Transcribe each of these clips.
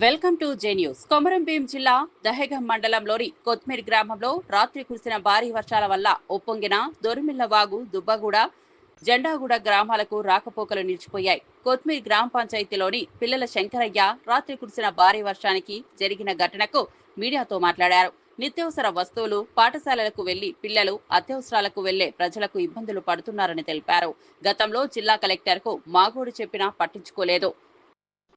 Welcome to J news. Komaram Bheem జిల్లా దహేగం మండలంలోని కొత్మీర్ గ్రామంలో రాత్రి కురిసిన భారీ వర్షాల వల్ల ఉప్పొంగిన దొరిమిల్లవాగు దుబ్బగూడ జెండాగూడ గ్రామాలకు రాకపోకలు నిలిచిపోయాయి. కొత్మీర్ గ్రామ పంచాయతీలోని పిల్లల శంకరయ్య రాత్రి కురిసిన భారీ వర్షానికి జరిగిన ఘటనకు మీడియాతో మాట్లాడారు. నిత్యావసర వస్తువులు పాఠశాలలకు వెళ్ళి పిల్లలు అత్యవసరాలకు వెళ్ళే ప్రజలకు ఇబ్బందులు పడుతున్నారని తెలిపారు. గతంలో జిల్లా కలెక్టర్కు మాగోడు చెప్పినా పట్టించుకోలేదు.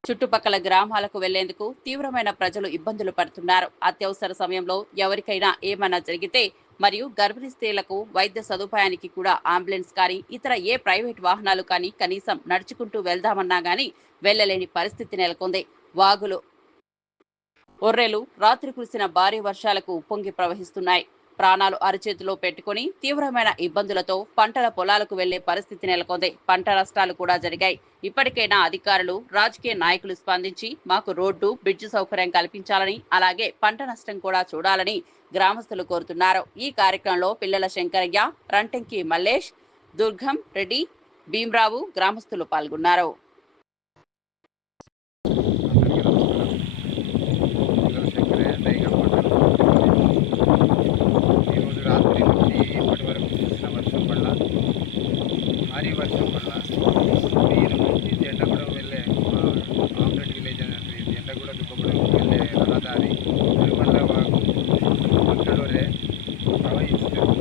చుట్టుపక్కల గ్రామాలకు వెళ్ళేందుకు తీవ్రమైన ప్రజలు ఇబ్బందులు పడుతున్నారు. అత్యవసర సమయంలో ఎవరికైనా ఏమైనా జరిగితే మరియు గర్భిణీ స్త్రీలకు వైద్య సదుపాయానికి కూడా అంబులెన్స్ కానీ ఇతర ఏ ప్రైవేట్ వాహనాలు కానీ కనీసం నడుచుకుంటూ వెళ్దామన్నా గానీ వెళ్ళలేని పరిస్థితి నెలకొంది. వాగులు ఒర్రెలు రాత్రి కురిసిన భారీ వర్షాలకు ఉప్పొంగి ప్రవహిస్తున్నాయి. ప్రాణాలు అరచేతిలో పెట్టుకుని తీవ్రమైన ఇబ్బందులతో పంటల పొలాలకు వెళ్ళే పరిస్థితి నెలకొంది. పంట నష్టాలు కూడా జరిగాయి. ఇప్పటికైనా అధికారులు రాజకీయ నాయకులు స్పందించి మాకు రోడ్డు బ్రిడ్జి సౌకర్యం కల్పించాలని అలాగే పంట నష్టం కూడా చూడాలని గ్రామస్తులు కోరుతున్నారు. ఈ కార్యక్రమంలో పిల్లల శంకరయ్య రంటంకి మల్లేష్ దుర్గం రెడ్డి భీమరావు గ్రామస్తులు పాల్గొన్నారు అందరికీ నమస్కారం పిల్లల శంకరయ్య దైగా మండలం ఈరోజు రాత్రి నుంచి ఇప్పటి వరకు కురిసిన వర్షం వల్ల భారీ వర్షం వల్ల వీరు నుంచి జెండగూడెం వెళ్ళే ఆమ్లెట్ విలేజ్ అనేది జెండగూడ దుబ్బగూడెం వెళ్ళే రహదారి తిరుమల వాగు మంటలోనే ప్రవహించారు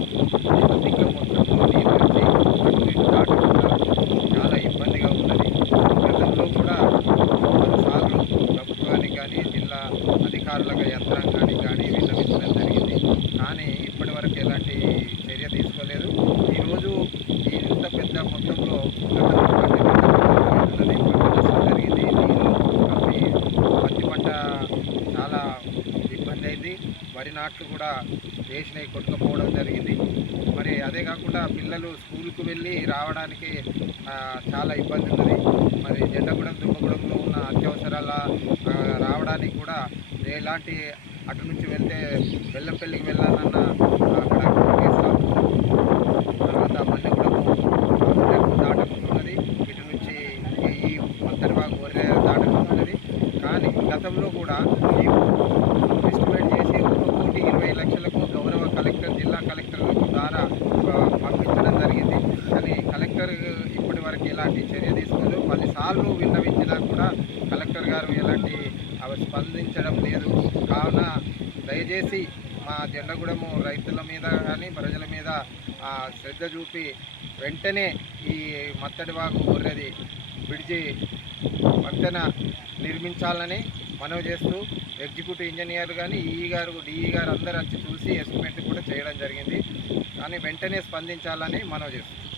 అధిక మొత్తంలో నీరు వచ్చి అటు ఇటు దాటకుండా చాలా ఇబ్బందిగా ఉన్నది గతంలో కూడా సార్లు ప్రభుత్వానికి కానీ జిల్లా అధికారులకు యంత్రాంగానికి కానీ విన్నవించడం జరిగింది కానీ ఇప్పటి వరకు ఎలాంటి చర్య తీసుకోలేదు ఈరోజు ఇంత పెద్ద మొత్తంలో గతంలో పంట నష్టం జరిగింది నీళ్ళు కప్పి పత్తి పంట చాలా ఇబ్బంది అయింది వరి నాట్లు కూడా వేసినవి కొట్టుకుపోవడం జరిగింది. మరి అదే కాకుండా పిల్లలు స్కూల్కు వెళ్ళి రావడానికి చాలా ఇబ్బంది ఉన్నది. మరి జెండగూడెం దుమ్మగూడెంలో ఉన్న అత్యవసరాల రావడానికి కూడా ఎలాంటి అటు నుంచి వెళ్తే బెల్లంపల్లికి వెళ్ళాలన్న అక్కడ తర్వాత మల్లెగూడెం దాటకుంటున్నది ఇటు నుంచి ఈ మంతరివాగు వరే దాటకుంటున్నది కానీ గతంలో కూడా ఈ కలెక్టర్ జిల్లా కలెక్టర్ ద్వారా పంపించడం జరిగింది. కానీ కలెక్టర్ ఇప్పటి వరకు ఎలాంటి చర్య తీసుకోదు పదిసార్లు విన్నవించినా కూడా కలెక్టర్ గారు ఎలాంటి స్పందించడం లేదు. కావున దయచేసి మా జెండగూడెము రైతుల మీద కానీ ప్రజల మీద ఆ, శ్రద్ధ చూపి వెంటనే ఈ మత్తడి వాగు గొర్రెది బ్రిడ్జి వంతెన నిర్మించాలని మనవి చేస్తూ ఎగ్జిక్యూటివ్ ఇంజనీర్ కానీ ఈఈ గారు డిఈ గారు అందరూ వచ్చి చూసి ఎస్టిమేట్ కూడా చేయడం జరిగింది. కానీ వెంటనే స్పందించాలని మనవి చేస్తున్నాం.